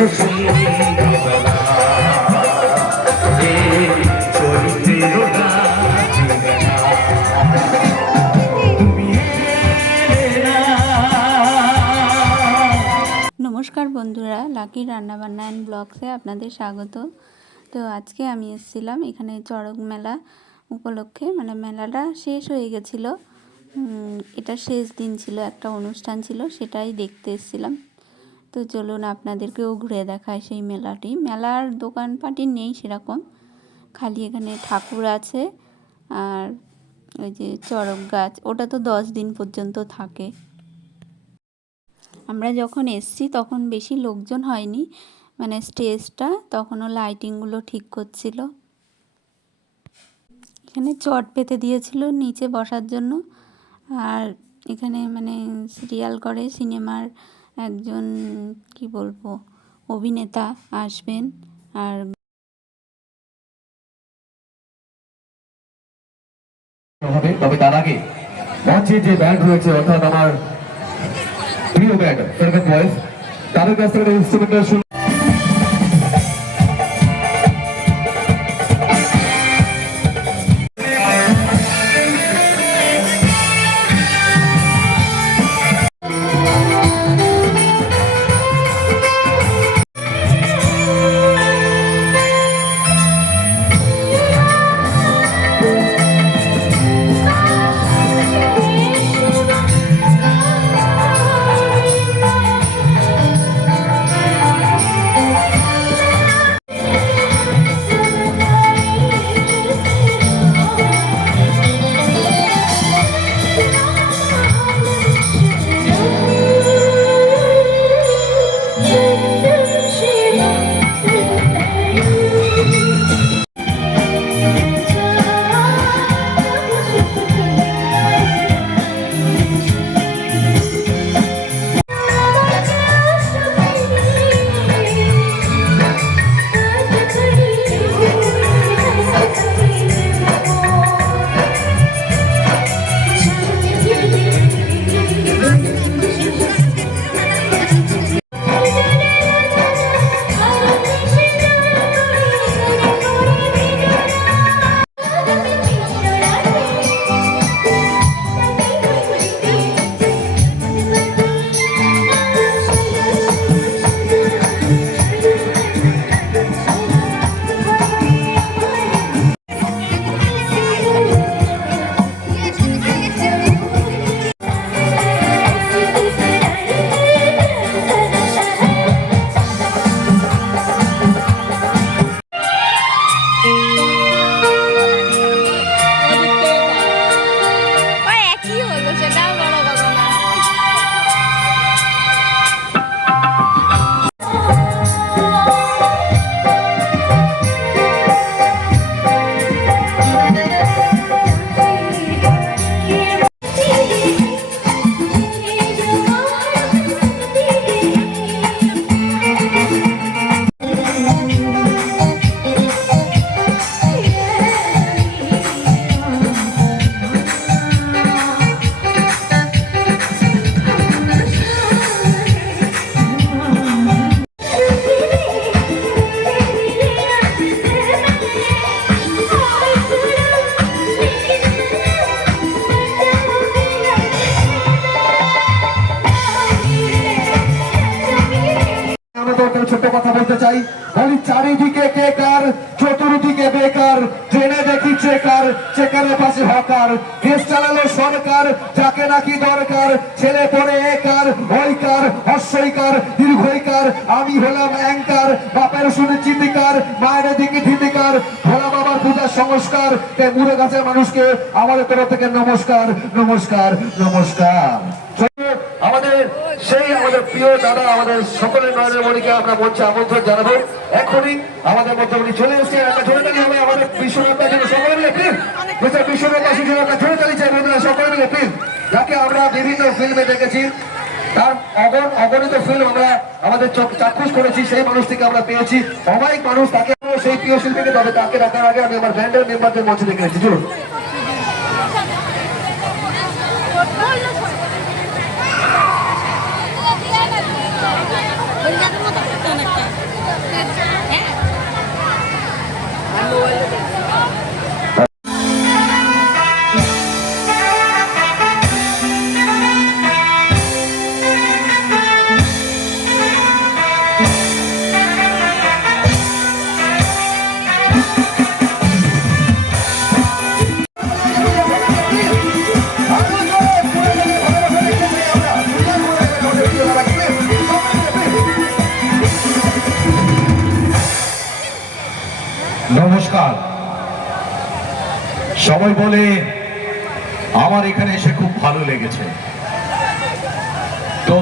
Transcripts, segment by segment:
নমস্কার বন্ধুরা, লাকি রান্নাবান্না অ্যান্ড ব্লগসে আপনাদের স্বাগত। তো আজকে আমি এসেছিলাম এখানে চড়ক মেলা উপলক্ষে মানে মেলাটা শেষ হয়ে গেছিল। এটা শেষ দিন ছিল, একটা অনুষ্ঠান ছিল, সেটাই দেখতে এসেছিলাম। তো চলুন আপনাদেরকেও ঘুরে দেখায় সেই মেলাটি। মেলার দোকানপাটি নেই সেরকম। খালি এখানে ঠাকুর আছে আর ওই যে চড়ক গাছ, ওটা তো দশ দিন পর্যন্ত থাকে। আমরা যখন এসছি তখন বেশি লোকজন হয়নি মানে স্টেজটা তখনও লাইটিংগুলো ঠিক করছিল। এখানে চট পেতে দিয়েছিল নিচে বসার জন্য। আর এখানে মানে সিরিয়াল করে সিনেমার একজন, কি বলব, অভিনেতা আসবেন আর হবে। তবে তার আগে যে ব্যান্ড রয়েছে, অর্থাৎ আমার প্রিয় ব্যান্ড তাদের কাছ থেকে ইনস্ট্রুমেন্টাল ছোট্ট কথা বলতে চাই। বলি চারিদিকে কে কার, চতুর্দিকে বেকার ট্রেনে দেখি চেকার চেকারের পাশে হকার? দেশ চালালো সরকার, যাকে নাকি দরকার, ছেলে পড়ে একার ওইকার হস্যইকার দীর্ঘইকার আমি হলাম অ্যাঙ্কার, বাপের শুনে চিন্তিকার, মায়ের দিকে ধীতিকার ভোলা বাবার পূজার সংস্কার তাই মুড়ে গাছের মানুষকে আমাদের তরফ থেকে নমস্কার নমস্কার নমস্কার। প্রিয় দাদা, আমাদের সকলের নয়নের মণিকে আমরা মঞ্চে আমন্ত্রণ জানাব। এখনই আমাদের মধ্যে উনি চলে এসেছেন। একটা জোরে তালি হবে আমাদের বিশ্বনাথ জন্য সকলে মিলে প্লিজ বিশ্বনাথ দাসের জোরে তালি চাই বন্ধুরা সকলে মিলে প্লিজ যাকে আমরা বিভিন্ন ফিল্মে দেখেছি। তার অগণ অগণিত ফিল্ম আমরা আমাদের চোখ- চাক্ষুষ করেছি, সেই মানুষটিকে আমরা পেয়েছি। অমায়িক মানুষ, তাকে সেই প্রিয় শিল্পীকে তবে তাকে রাখার আগে আমি আমার ব্যান্ডের মেম্বারদের মঞ্চে দেখে এসেছি। চলুন। ありがとうございま。সবাই বলে, আমার এখানে এসে খুব ভালো লেগেছে। তো,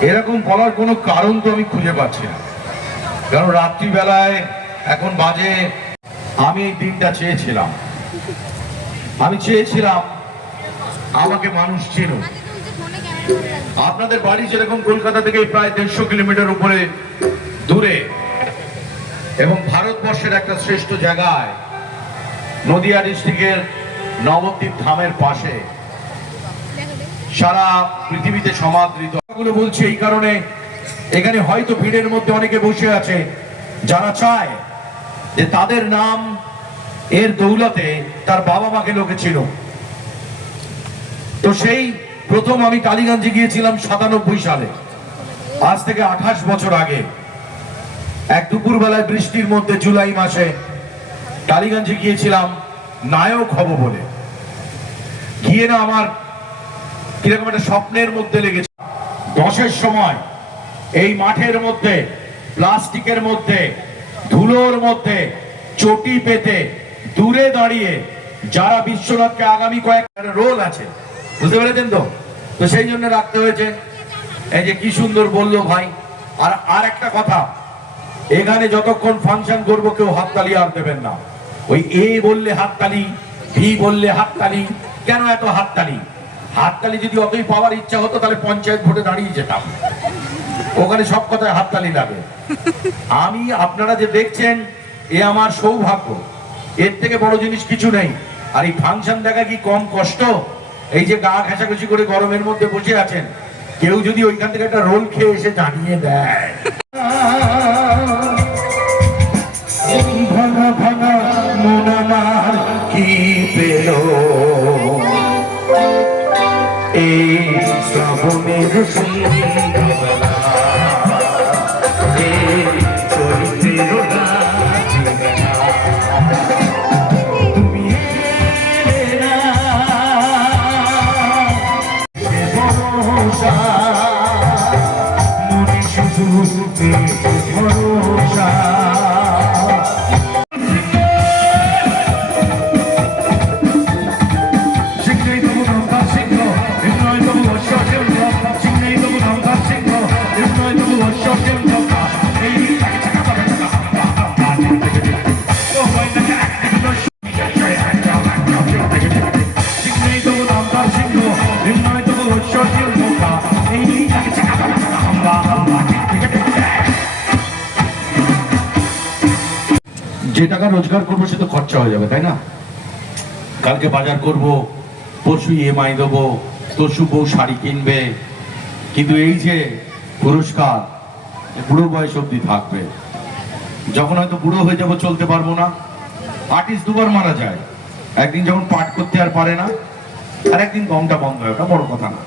এরকম বলার কোনো কারণ তো আমি খুঁজে পাচ্ছি না। কারণ রাত্রিবেলায় এখন বাজে, আমি এই দিনটা চেয়েছিলাম। আমি চেয়েছিলাম, আমাকে মানুষ চেনুক আপনাদের বাড়ি যেরকম কলকাতা থেকে প্রায় দেড়শো কিলোমিটার উপরে দূরে এবং ভারতবর্ষের একটা শ্রেষ্ঠ জায়গায় নদিয়া ডিস্ট্রিক্টের নবদ্বীপ ধামের পাশে সারা পৃথিবীতে সমাদৃত। বলছি এই কারণে এখানে হয়তো ভিড়ের মধ্যে অনেকে বসে আছে, যারা চায় যে তাদের নাম এর দৌলতে তার বাবা মাকে লোকে ছিল তো সেই প্রথম আমি টালিগঞ্জে গিয়েছিলাম সাতানব্বই সালে। আজ থেকে আঠাশ বছর আগে। এক দুপুর বেলায় বৃষ্টির মধ্যে জুলাই মাসে টালিগঞ্জে গিয়েছিলাম নায়ক হব বলে। গিয়ে না আমার কীরকম একটা স্বপ্নের মধ্যে লেগেছে। দশের সময় এই মাঠের মধ্যে, প্লাস্টিকের মধ্যে, ধুলোর মধ্যে, চটি পেতে দূরে দাঁড়িয়ে যারা বিশ্বনাথকে আগামী কয়েক রোল আছে, বুঝতে পেরেছেন তো? তো সেই জন্য রাখতে হয়েছে। এই যে কি সুন্দর বলল ভাই। আর আর একটা কথা এখানে যতক্ষণ ফাংশন করব, কেউ হাততালি আর দেবেন না। ওই এ বললে হাততালি ভি বললে হাততালি, কেন এত হাততালি? হাততালি যদি অতই পাওয়ার ইচ্ছা হতো, তাহলে পঞ্চায়েত ভোটে দাঁড়িয়ে যেতাম। ওখানে সব কথায় হাততালি লাগে। আমি, আপনারা যে দেখছেন, এ আমার সৌভাগ্য। এর থেকে বড় জিনিস কিছু নেই। আর এই ফাংশন দেখা কি কম কষ্ট? এই যে গা ঘেঁষাঘেঁষি করে গরমের মধ্যে বসে আছেন, কেউ যদি ওইখান থেকে একটা রোল খেয়ে এসে জানিয়ে দেয়। যে টাকা রোজগার করব, সে তো খরচা হয়ে যাবে, তাই না? কালকে বাজার করব, পরশু ইএমআই দেবো তরশু বউ শাড়ি কিনবে। কিন্তু এই যে পুরস্কার বুড়ো বয়স অব্দি থাকবে। যখন হয়তো বুড়ো হয়ে যাব, চলতে পারব না। আর্টিস্ট দুবার মারা যায়। একদিন যখন পাঠ করতে আর পারে না, আর একদিন গমটা বন্ধ হয়, ওটা বড় কথা না।